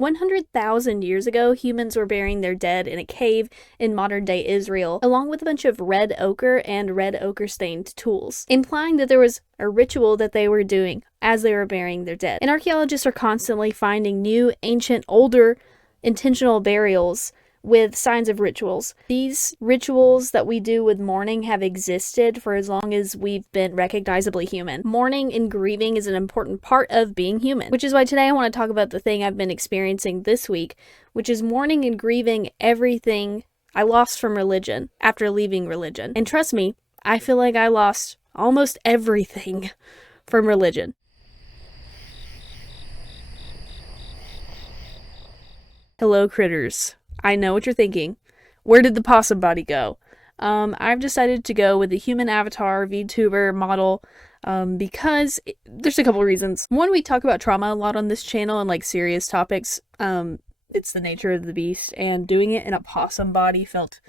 100,000 years ago, humans were burying their dead in a cave in modern-day Israel, along with a bunch of red ochre and red ochre-stained tools, implying that there was a ritual that they were doing as they were burying their dead. And archaeologists are constantly finding new, ancient, older, intentional burials with signs of rituals. These rituals that we do with mourning have existed for as long as we've been recognizably human. Mourning and grieving is an important part of being human, which is why today I want to talk about the thing I've been experiencing this week, which is mourning and grieving everything I lost from religion after leaving religion. And trust me, I feel like I lost almost everything from religion. Hello, critters. I know what you're thinking. Where did the possum body go? I've decided to go with the human avatar VTuber model because there's a couple reasons. One, we talk about trauma a lot on this channel and like serious topics. It's the nature of the beast, and doing it in a possum body felt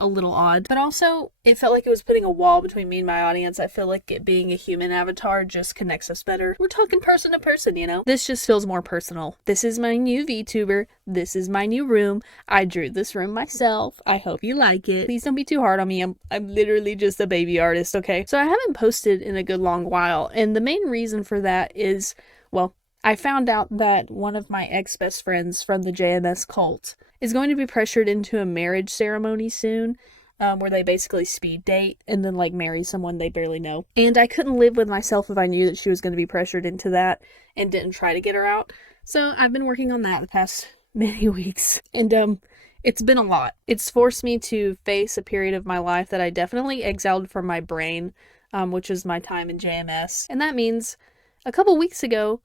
a little odd, but also it felt like it was putting a wall between me and my audience. I feel like it being a human avatar just connects us better. We're talking person to person, you know? This just feels more personal. This is my new VTuber. This is my new room. I drew this room myself. I hope you like it. Please don't be too hard on me. I'm literally just a baby artist, okay? So I haven't posted in a good long while, and the main reason for that is, well, I found out that one of my ex-best friends from the JMS cult is going to be pressured into a marriage ceremony soon, where they basically speed date and then like marry someone they barely know. And I couldn't live with myself if I knew that she was going to be pressured into that and didn't try to get her out. So I've been working on that the past many weeks, and it's been a lot. It's forced me to face a period of my life that I definitely exiled from my brain, which was my time in JMS. And that means a couple weeks ago,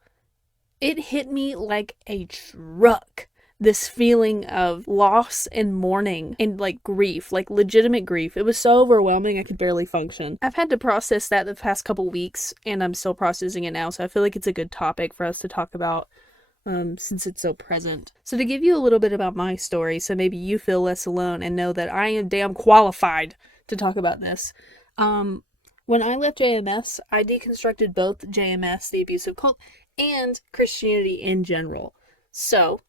it hit me like a truck. This feeling of loss and mourning and like grief, like legitimate grief. It was so overwhelming I could barely function. I've had to process that the past couple weeks, and I'm still processing it now, so I feel like it's a good topic for us to talk about since it's so present. So to give you a little bit about my story, so maybe you feel less alone and know that I am damn qualified to talk about this. When I left JMS, I deconstructed both JMS, the abusive cult, and Christianity in general. So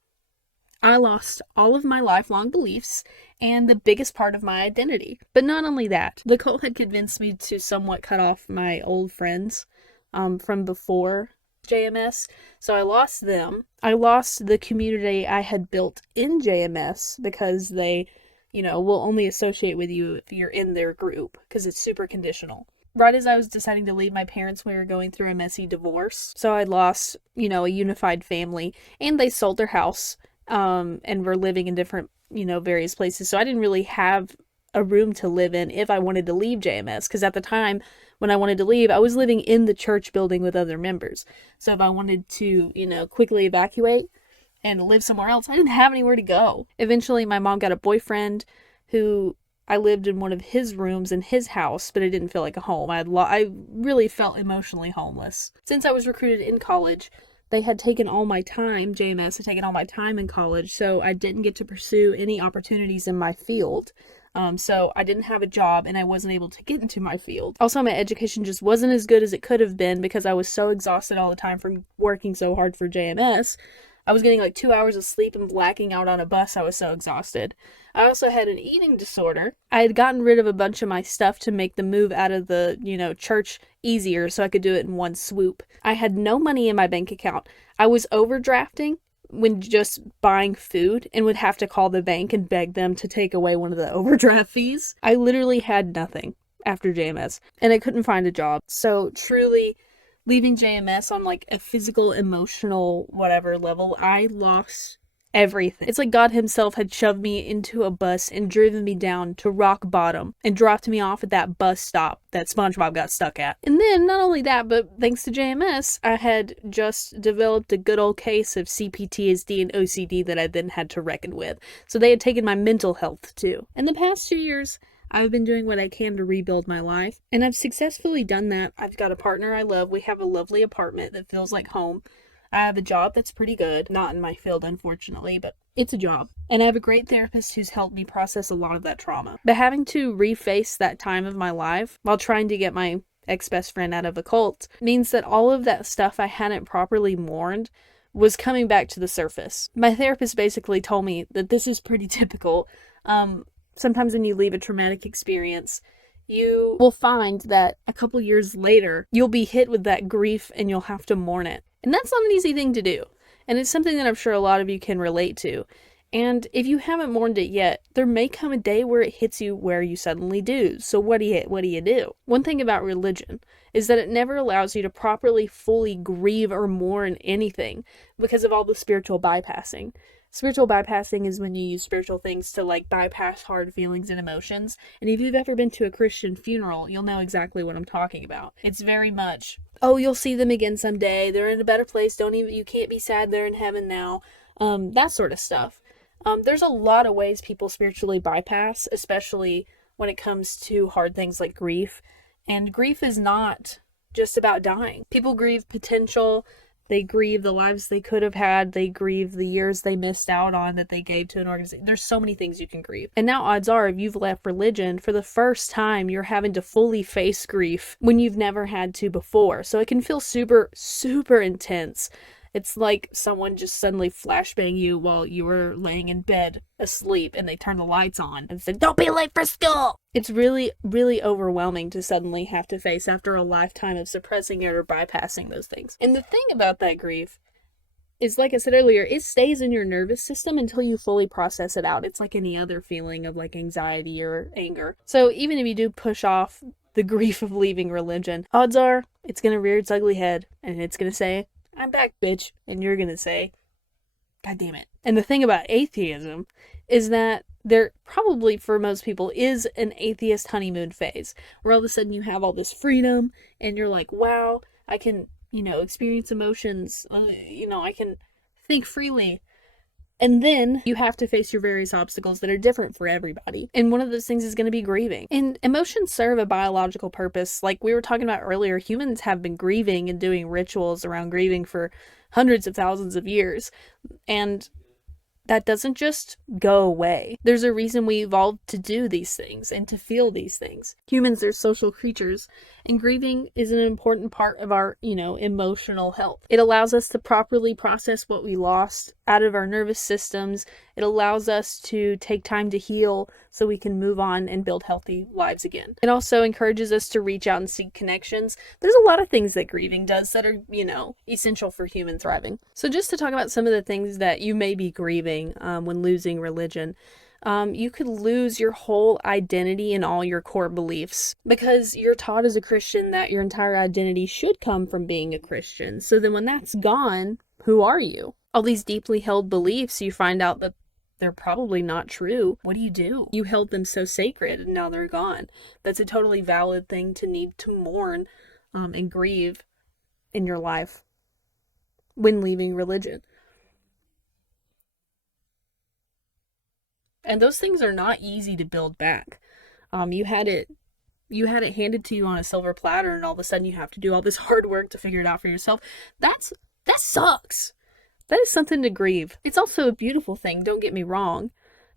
I lost all of my lifelong beliefs and the biggest part of my identity. But not only that, the cult had convinced me to somewhat cut off my old friends from before JMS. So I lost them. I lost the community I had built in JMS because they, will only associate with you if you're in their group because it's super conditional. Right as I was deciding to leave my parents, we were going through a messy divorce. So I lost, a unified family, and they sold their house. And we're living in different, various places. So I didn't really have a room to live in if I wanted to leave JMS. Because at the time when I wanted to leave, I was living in the church building with other members. So if I wanted to, quickly evacuate and live somewhere else, I didn't have anywhere to go. Eventually, my mom got a boyfriend who I lived in one of his rooms in his house, but it didn't feel like a home. I really felt emotionally homeless. Since I was recruited in college, they had taken all my time, JMS had taken all my time in college, so I didn't get to pursue any opportunities in my field. So I didn't have a job, and I wasn't able to get into my field. Also, my education just wasn't as good as it could have been because I was so exhausted all the time from working so hard for JMS. I was getting like 2 hours of sleep and blacking out on a bus. I was so exhausted. I also had an eating disorder. I had gotten rid of a bunch of my stuff to make the move out of the, church easier so I could do it in one swoop. I had no money in my bank account. I was overdrafting when just buying food and would have to call the bank and beg them to take away one of the overdraft fees. I literally had nothing after JMS, and I couldn't find a job. So truly, leaving JMS on like a physical, emotional, whatever level, I lost everything. It's like God himself had shoved me into a bus and driven me down to rock bottom and dropped me off at that bus stop that SpongeBob got stuck at. And then, not only that, but thanks to JMS, I had just developed a good old case of CPTSD and OCD that I then had to reckon with. So they had taken my mental health too. In the past 2 years, I've been doing what I can to rebuild my life, and I've successfully done that. I've got a partner I love. We have a lovely apartment that feels like home. I have a job that's pretty good. Not in my field, unfortunately, but it's a job. And I have a great therapist who's helped me process a lot of that trauma. But having to reface that time of my life while trying to get my ex-best friend out of a cult means that all of that stuff I hadn't properly mourned was coming back to the surface. My therapist basically told me that this is pretty typical. Sometimes when you leave a traumatic experience, you will find that a couple years later, you'll be hit with that grief and you'll have to mourn it. And that's not an easy thing to do. And it's something that I'm sure a lot of you can relate to. And if you haven't mourned it yet, there may come a day where it hits you where you suddenly do. So what do you do? One thing about religion is that it never allows you to properly, fully grieve or mourn anything because of all the spiritual bypassing. Spiritual bypassing is when you use spiritual things to like bypass hard feelings and emotions. And if you've ever been to a Christian funeral, you'll know exactly what I'm talking about. It's very much, oh, you'll see them again someday. They're in a better place. You can't be sad. They're in heaven now. That sort of stuff. There's a lot of ways people spiritually bypass, especially when it comes to hard things like grief. And grief is not just about dying. People grieve potential. They grieve the lives they could have had. They grieve the years they missed out on that they gave to an organization. There's so many things you can grieve. And now odds are, if you've left religion, for the first time, you're having to fully face grief when you've never had to before. So it can feel super, super intense. It's like someone just suddenly flashbang you while you were laying in bed asleep and they turn the lights on and say, "Don't be late for school!" It's really, really overwhelming to suddenly have to face after a lifetime of suppressing it or bypassing those things. And the thing about that grief is, like I said earlier, it stays in your nervous system until you fully process it out. It's like any other feeling of like anxiety or anger. So even if you do push off the grief of leaving religion, odds are it's going to rear its ugly head and it's going to say, "I'm back, bitch," and you're gonna say, "God damn it." And the thing about atheism is that there probably, for most people, is an atheist honeymoon phase, where all of a sudden you have all this freedom, and you're like, wow, I can, experience emotions, I can think freely. And then you have to face your various obstacles that are different for everybody. And one of those things is going to be grieving. And emotions serve a biological purpose. Like we were talking about earlier, humans have been grieving and doing rituals around grieving for hundreds of thousands of years. And that doesn't just go away. There's a reason we evolved to do these things and to feel these things. Humans are social creatures, and grieving is an important part of our, emotional health. It allows us to properly process what we lost out of our nervous systems. It allows us to take time to heal so we can move on and build healthy lives again. It also encourages us to reach out and seek connections. There's a lot of things that grieving does that are, essential for human thriving. So just to talk about some of the things that you may be grieving when losing religion, you could lose your whole identity and all your core beliefs because you're taught as a Christian that your entire identity should come from being a Christian. So then when that's gone, who are you? All these deeply held beliefs, you find out that they're probably not true. What do? You held them so sacred and now they're gone. That's a totally valid thing to need to mourn and grieve in your life when leaving religion. And those things are not easy to build back. You had it handed to you on a silver platter, and all of a sudden you have to do all this hard work to figure it out for yourself. That sucks. That is something to grieve. It's also a beautiful thing, don't get me wrong,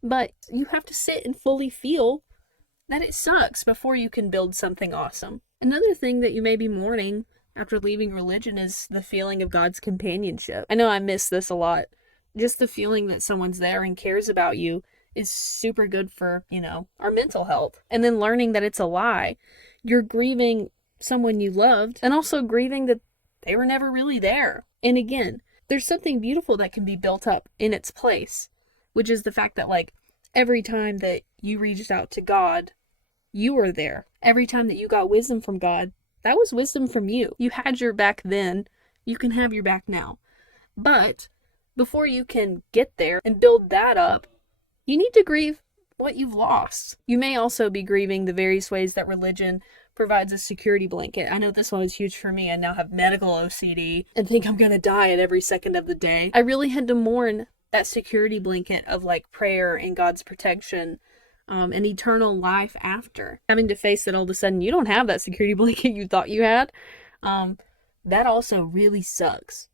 but you have to sit and fully feel that it sucks before you can build something awesome. Another thing that you may be mourning after leaving religion is the feeling of God's companionship. I know I miss this a lot. Just the feeling that someone's there and cares about you is super good for, our mental health. And then learning that it's a lie. You're grieving someone you loved and also grieving that they were never really there. And again, there's something beautiful that can be built up in its place, which is the fact that every time that you reached out to God, you were there. Every time that you got wisdom from God, that was wisdom from you. You had your back then, you can have your back now. But before you can get there and build that up, you need to grieve what you've lost. You may also be grieving the various ways that religion provides a security blanket. I know this one was huge for me. I now have medical OCD and think I'm gonna die at every second of the day. I really had to mourn that security blanket of prayer and God's protection and eternal life after. Having to face that all of a sudden you don't have that security blanket you thought you had. That also really sucks.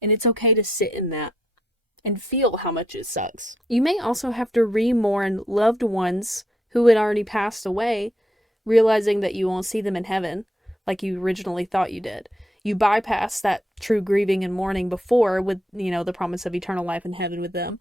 And it's okay to sit in that and feel how much it sucks. You may also have to re-mourn loved ones who had already passed away, realizing that you won't see them in heaven like you originally thought you did. You bypass that true grieving and mourning before with, the promise of eternal life in heaven with them.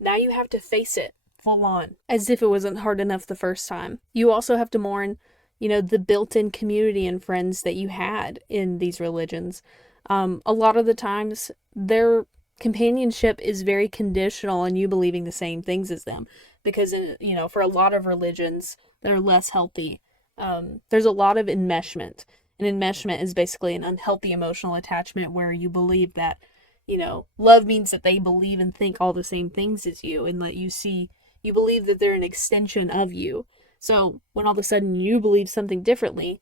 Now you have to face it full on, as if it wasn't hard enough the first time. You also have to mourn, the built-in community and friends that you had in these religions. A lot of the times, their companionship is very conditional on you believing the same things as them. Because, for a lot of religions that are less healthy, there's a lot of enmeshment. And enmeshment is basically an unhealthy emotional attachment where you believe that, love means that they believe and think all the same things as you, and that you believe that they're an extension of you. So when all of a sudden you believe something differently,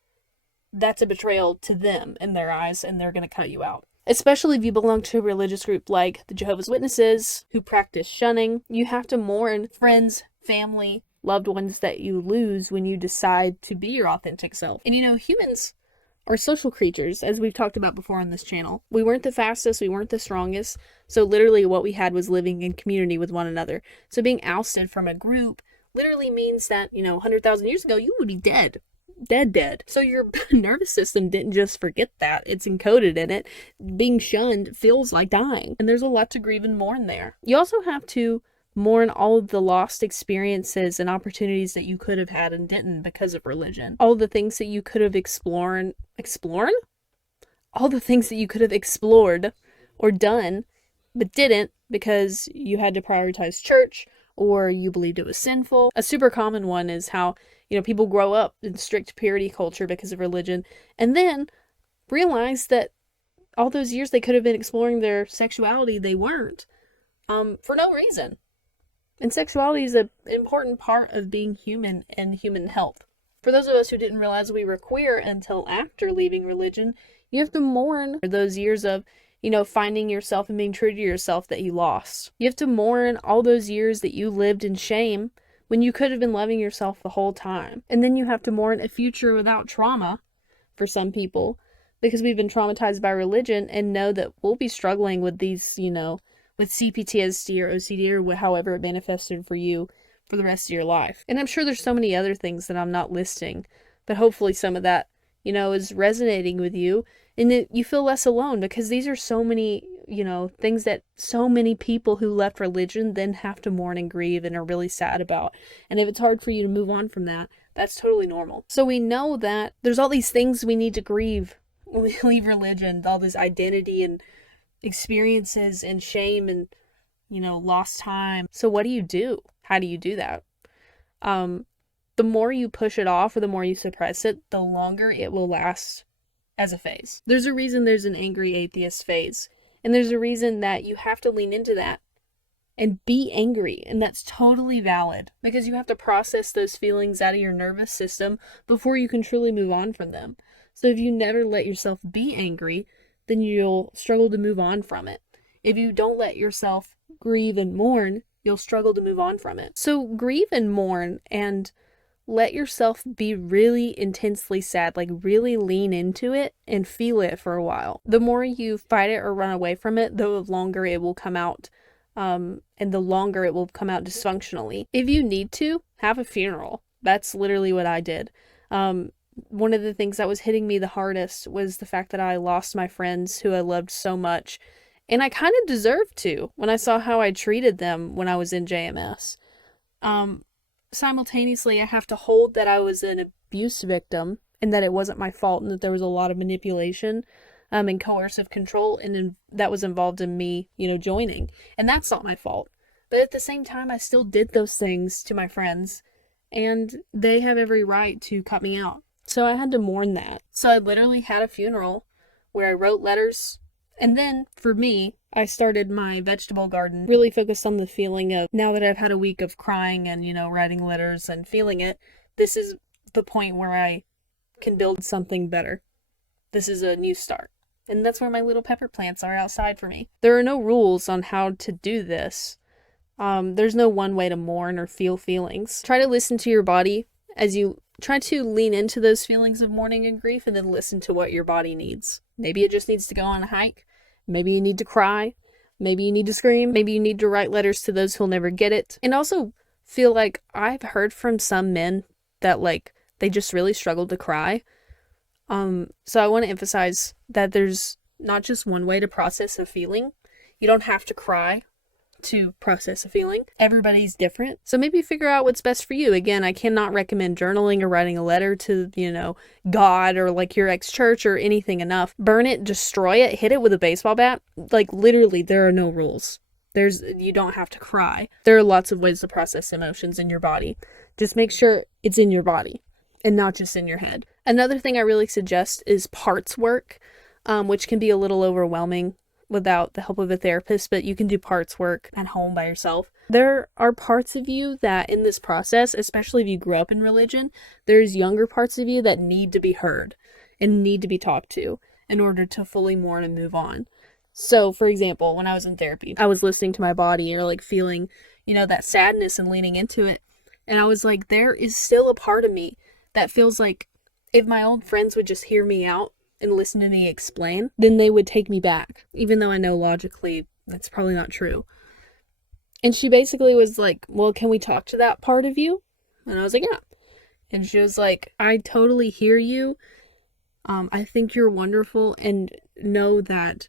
that's a betrayal to them in their eyes, and they're going to cut you out. Especially if you belong to a religious group like the Jehovah's Witnesses, who practice shunning. You have to mourn friends, family, loved ones that you lose when you decide to be your authentic self. And humans are social creatures, as we've talked about before on this channel. We weren't the fastest, we weren't the strongest, so literally what we had was living in community with one another. So being ousted from a group literally means that, 100,000 years ago, you would be dead. Dead. So your nervous system didn't just forget that. It's encoded in it. Being shunned feels like dying. And there's a lot to grieve and mourn there. You also have to mourn all of the lost experiences and opportunities that you could have had and didn't because of religion. All the things that you could have explored? All the things that you could have explored or done, but didn't because you had to prioritize church or you believed it was sinful. A super common one is how, people grow up in strict purity culture because of religion and then realize that all those years they could have been exploring their sexuality, they weren't, for no reason. And sexuality is an important part of being human and human health. For those of us who didn't realize we were queer until after leaving religion, you have to mourn those years of, finding yourself and being true to yourself that you lost. You have to mourn all those years that you lived in shame when you could have been loving yourself the whole time. And then you have to mourn a future without trauma for some people, because we've been traumatized by religion and know that we'll be struggling with these, with CPTSD or OCD or however it manifested for you for the rest of your life. And I'm sure there's so many other things that I'm not listing, but hopefully some of that, is resonating with you and that you feel less alone, because these are so many, things that so many people who left religion then have to mourn and grieve and are really sad about. And if it's hard for you to move on from that, that's totally normal. So we know that there's all these things we need to grieve when we leave religion, all this identity and experiences and shame and, lost time. So what do you do? How do you do that? The more you push it off or the more you suppress it, the longer it will last as a phase. There's a reason there's an angry atheist phase. And there's a reason that you have to lean into that and be angry. And that's totally valid, because you have to process those feelings out of your nervous system before you can truly move on from them. So if you never let yourself be angry, then you'll struggle to move on from it. If you don't let yourself grieve and mourn, you'll struggle to move on from it. So grieve and mourn and let yourself be really intensely sad, like really lean into it and feel it for a while. The more you fight it or run away from it, the longer it will come out, and the longer it will come out dysfunctionally. If you need to, have a funeral. That's literally what I did. One of the things that was hitting me the hardest was the fact that I lost my friends who I loved so much. And I kind of deserved to when I saw how I treated them when I was in JMS. Simultaneously, I have to hold that I was an abuse victim and that it wasn't my fault and that there was a lot of manipulation and coercive control and that was involved in me, joining. And that's not my fault. But at the same time, I still did those things to my friends and they have every right to cut me out. So I had to mourn that. So I literally had a funeral where I wrote letters. And then, for me, I started my vegetable garden, really focused on the feeling of, now that I've had a week of crying and, writing letters and feeling it, this is the point where I can build something better. This is a new start. And that's where my little pepper plants are outside for me. There are no rules on how to do this. There's no one way to mourn or feel feelings. Try to listen to your body as you try to lean into those feelings of mourning and grief, and then listen to what your body needs. Maybe it just needs to go on a hike. Maybe you need to cry. Maybe you need to scream. Maybe you need to write letters to those who'll never get it. And also feel like I've heard from some men that they just really struggle to cry. So I want to emphasize that there's not just one way to process a feeling. You don't have to cry to process a feeling. Everybody's different. So maybe figure out what's best for you. Again, I cannot recommend journaling or writing a letter to, God or like your ex-church or anything enough. Burn it, destroy it, hit it with a baseball bat. Like literally, there are no rules. You don't have to cry. There are lots of ways to process emotions in your body. Just make sure it's in your body and not just in your head. Another thing I really suggest is parts work, which can be a little overwhelming without the help of a therapist, but you can do parts work at home by yourself. There are parts of you that in this process, especially if you grew up in religion, there's younger parts of you that need to be heard and need to be talked to in order to fully mourn and move on. So, for example, when I was in therapy, I was listening to my body or like feeling, that sadness and leaning into it. And I was like, there is still a part of me that feels like if my old friends would just hear me out and listen to me explain, then they would take me back, even though I know logically that's probably not true. And she basically was like, well, can we talk to that part of you? And I was like, yeah. And she was like, I totally hear you. I think you're wonderful, and know that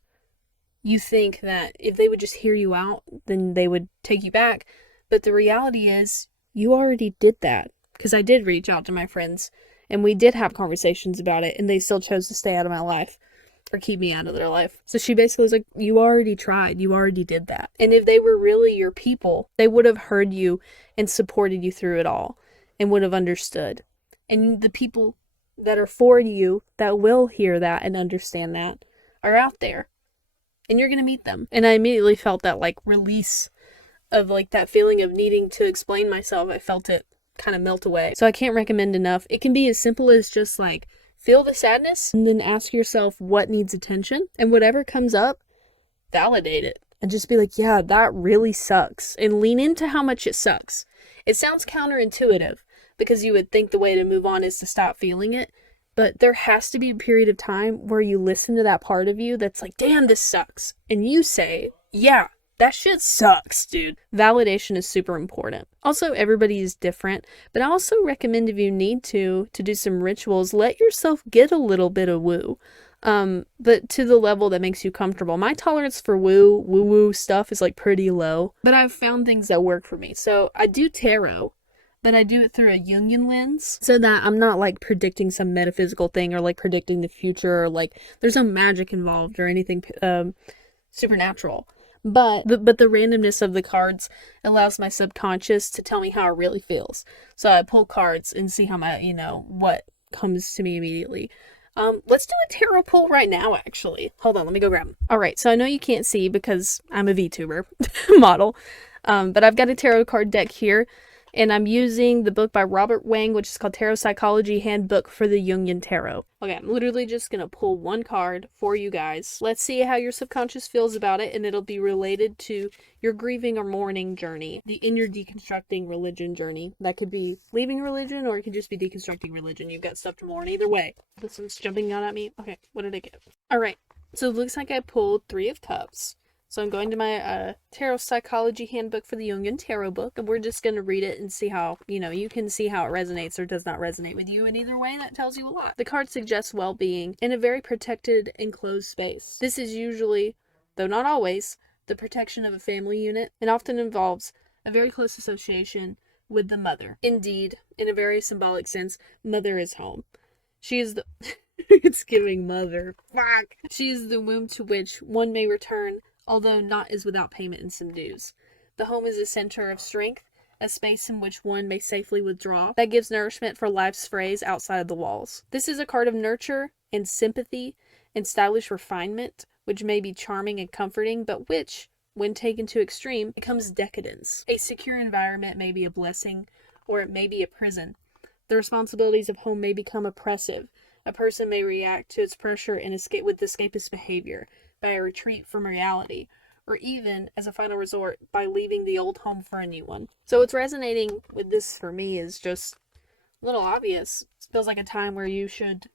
you think that if they would just hear you out, then they would take you back. But the reality is, you already did that. Because I did reach out to my friends, and we did have conversations about it, and they still chose to stay out of my life or keep me out of their life. So she basically was like, you already tried. You already did that. And if they were really your people, they would have heard you and supported you through it all and would have understood. And the people that are for you that will hear that and understand that are out there. And you're going to meet them. And I immediately felt that like release of like that feeling of needing to explain myself. I felt it kind of melt away. So I can't recommend enough. It can be as simple as just like feel the sadness and then ask yourself what needs attention, and whatever comes up, validate it and just be like, yeah, that really sucks, and lean into how much it sucks. It sounds counterintuitive because you would think the way to move on is to stop feeling it, but there has to be a period of time where you listen to that part of you that's like, damn, this sucks, and you say, yeah, that shit sucks, dude. Validation is super important. Also, everybody is different, but I also recommend if you need to do some rituals, let yourself get a little bit of woo. But to the level that makes you comfortable. My tolerance for woo-woo stuff is like pretty low, but I've found things that work for me. So I do tarot, but I do it through a Jungian lens so that I'm not like predicting some metaphysical thing or like predicting the future or like there's no magic involved or anything supernatural. But the randomness of the cards allows my subconscious to tell me how it really feels. So I pull cards and see how my, what comes to me immediately. Let's do a tarot pull right now, actually. Hold on, let me go grab them. All right, so I know you can't see because I'm a VTuber model, but I've got a tarot card deck here, and I'm using the book by Robert Wang, which is called Tarot Psychology Handbook for the Jungian Tarot. Okay, I'm literally just going to pull one card for you guys. Let's see how your subconscious feels about it, and it'll be related to your grieving or mourning journey, in your deconstructing religion journey. That could be leaving religion, or it could just be deconstructing religion. You've got stuff to mourn either way. This one's jumping out at me. Okay, what did I get? All right, so it looks like I pulled 3 of Cups. So I'm going to my Tarot Psychology Handbook for the Jungian Tarot book, and we're just going to read it and see how, you can see how it resonates or does not resonate with you, and either way, that tells you a lot. The card suggests well-being in a very protected, enclosed space. This is usually, though not always, the protection of a family unit, and often involves a very close association with the mother. Indeed, in a very symbolic sense, mother is home. She is the... It's giving mother. Fuck! She is the womb to which one may return, although not as without payment and some dues. The home is a center of strength, a space in which one may safely withdraw, that gives nourishment for life's frays outside of the walls. This is a card of nurture and sympathy and stylish refinement, which may be charming and comforting, but which, when taken to extreme, becomes decadence. A secure environment may be a blessing, or it may be a prison. The responsibilities of home may become oppressive. A person may react to its pressure and escape with escapist behavior, by a retreat from reality, or even, as a final resort, by leaving the old home for a new one. So what's resonating with this for me is just a little obvious. It feels like a time where you should,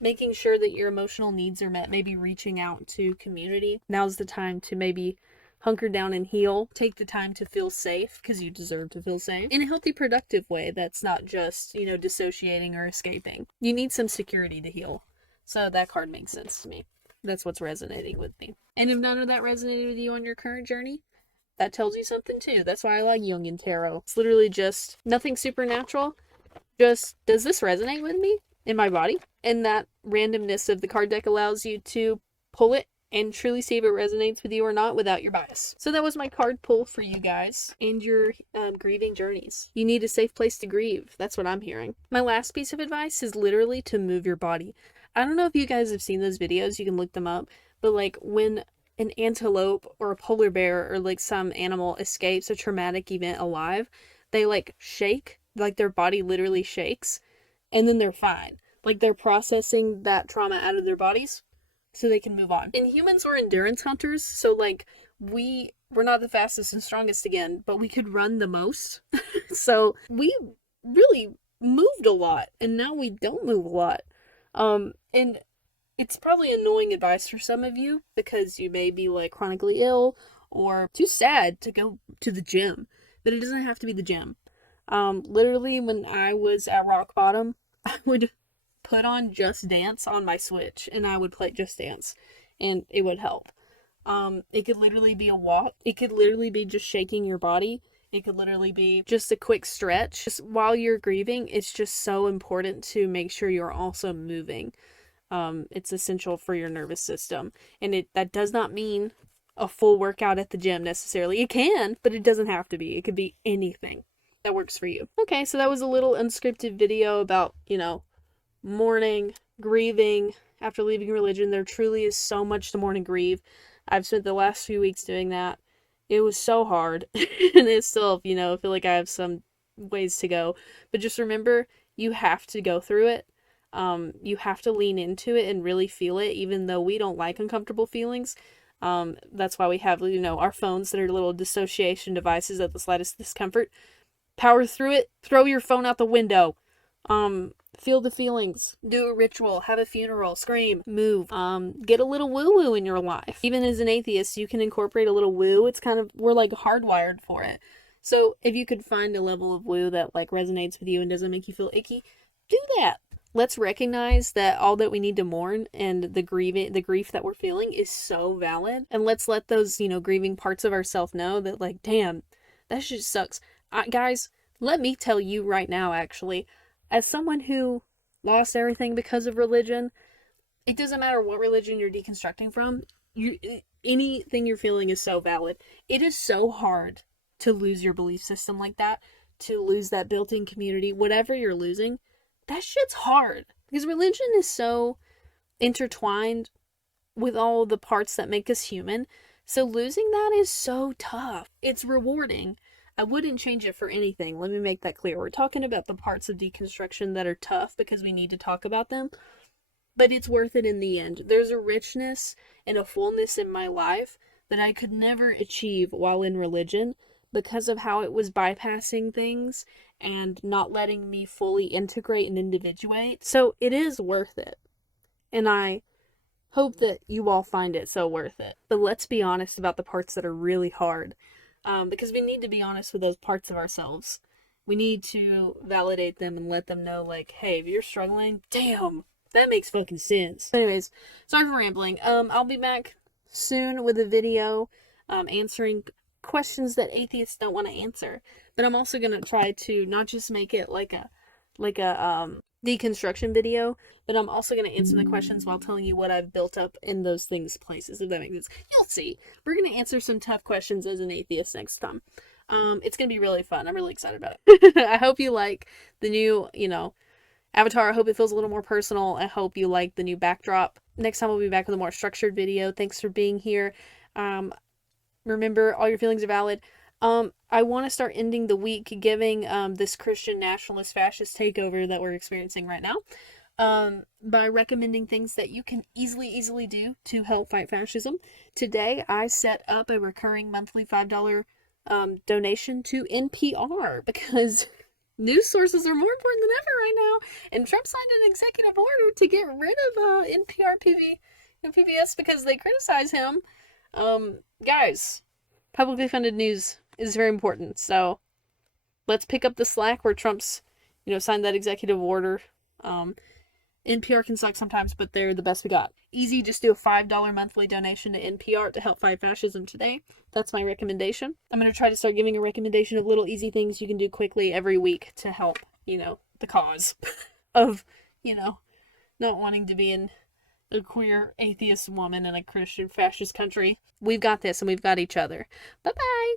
making sure that your emotional needs are met, maybe reaching out to community. Now's the time to maybe hunker down and heal. Take the time to feel safe, because you deserve to feel safe, in a healthy, productive way that's not just, dissociating or escaping. You need some security to heal. So that card makes sense to me. That's what's resonating with me. And if none of that resonated with you on your current journey, that tells you something too. That's why I like Jungian Tarot. It's literally just nothing supernatural. Just, does this resonate with me in my body? And that randomness of the card deck allows you to pull it and truly see if it resonates with you or not without your bias. So that was my card pull for you guys and your grieving journeys. You need a safe place to grieve. That's what I'm hearing. My last piece of advice is literally to move your body. I don't know if you guys have seen those videos. You can look them up. But like when an antelope or a polar bear or like some animal escapes a traumatic event alive, they like shake, like their body literally shakes, and then they're fine. Like they're processing that trauma out of their bodies so they can move on. And humans were endurance hunters, so like we're not the fastest and strongest again, but we could run the most. So we really moved a lot, and now we don't move a lot. And it's probably annoying advice for some of you because you may be like chronically ill or too sad to go to the gym, but it doesn't have to be the gym. Literally when I was at rock bottom, I would put on Just Dance on my Switch and I would play Just Dance and it would help. It could literally be a walk. It could literally be just shaking your body. It could literally be just a quick stretch. Just while you're grieving, it's just so important to make sure you're also moving. It's essential for your nervous system. And that does not mean a full workout at the gym necessarily. It can, but it doesn't have to be. It could be anything that works for you. Okay, so that was a little unscripted video about, mourning, grieving after leaving religion. There truly is so much to mourn and grieve. I've spent the last few weeks doing that. It was so hard. And it's still, I feel like I have some ways to go. But just remember, you have to go through it. You have to lean into it and really feel it, even though we don't like uncomfortable feelings. That's why we have, our phones that are little dissociation devices at the slightest discomfort. Power through it. Throw your phone out the window. Feel the feelings. Do a ritual. Have a funeral. Scream. Move. Get a little woo-woo in your life. Even as an atheist, you can incorporate a little woo. It's we're like hardwired for it. So if you could find a level of woo that like resonates with you and doesn't make you feel icky, do that. Let's recognize that all that we need to mourn and the grief that we're feeling is so valid. And let's let those, grieving parts of ourselves know that like, damn, that shit sucks. Guys, let me tell you right now, actually, as someone who lost everything because of religion, it doesn't matter what religion you're deconstructing from, anything you're feeling is so valid. It is so hard to lose your belief system like that, to lose that built-in community, whatever you're losing. That shit's hard because religion is so intertwined with all the parts that make us human. So losing that is so tough. It's rewarding. I wouldn't change it for anything. Let me make that clear. We're talking about the parts of deconstruction that are tough because we need to talk about them, but it's worth it in the end. There's a richness and a fullness in my life that I could never achieve while in religion because of how it was bypassing things and not letting me fully integrate and individuate. So it is worth it. And I hope that you all find it so worth it. But let's be honest about the parts that are really hard. Because we need to be honest with those parts of ourselves. We need to validate them and let them know, like, hey, if you're struggling, damn, that makes fucking sense. Anyways, sorry for rambling. I'll be back soon with a video, answering questions that atheists don't want to answer. But I'm also gonna try to not just make it like a deconstruction video, but I'm also gonna answer the questions while telling you what I've built up in those places, if that makes sense. You'll see. We're gonna answer some tough questions as an atheist next time. It's gonna be really fun. I'm really excited about it. I hope you like the new, avatar. I hope it feels a little more personal. I hope you like the new backdrop. Next time we'll be back with a more structured video. Thanks for being here. Remember, all your feelings are valid. I want to start ending the week giving this Christian nationalist fascist takeover that we're experiencing right now by recommending things that you can easily do to help fight fascism. Today, I set up a recurring monthly $5 donation to NPR because news sources are more important than ever right now, and Trump signed an executive order to get rid of NPR and PBS because they criticize him. Guys, publicly funded news is very important, so let's pick up the slack where Trump's, signed that executive order. NPR can suck sometimes, but they're the best we got. Easy, just do a $5 monthly donation to NPR to help fight fascism today. That's my recommendation. I'm going to try to start giving a recommendation of little easy things you can do quickly every week to help, the cause of, not wanting to be in a queer atheist woman in a Christian fascist country. We've got this and we've got each other. Bye-bye.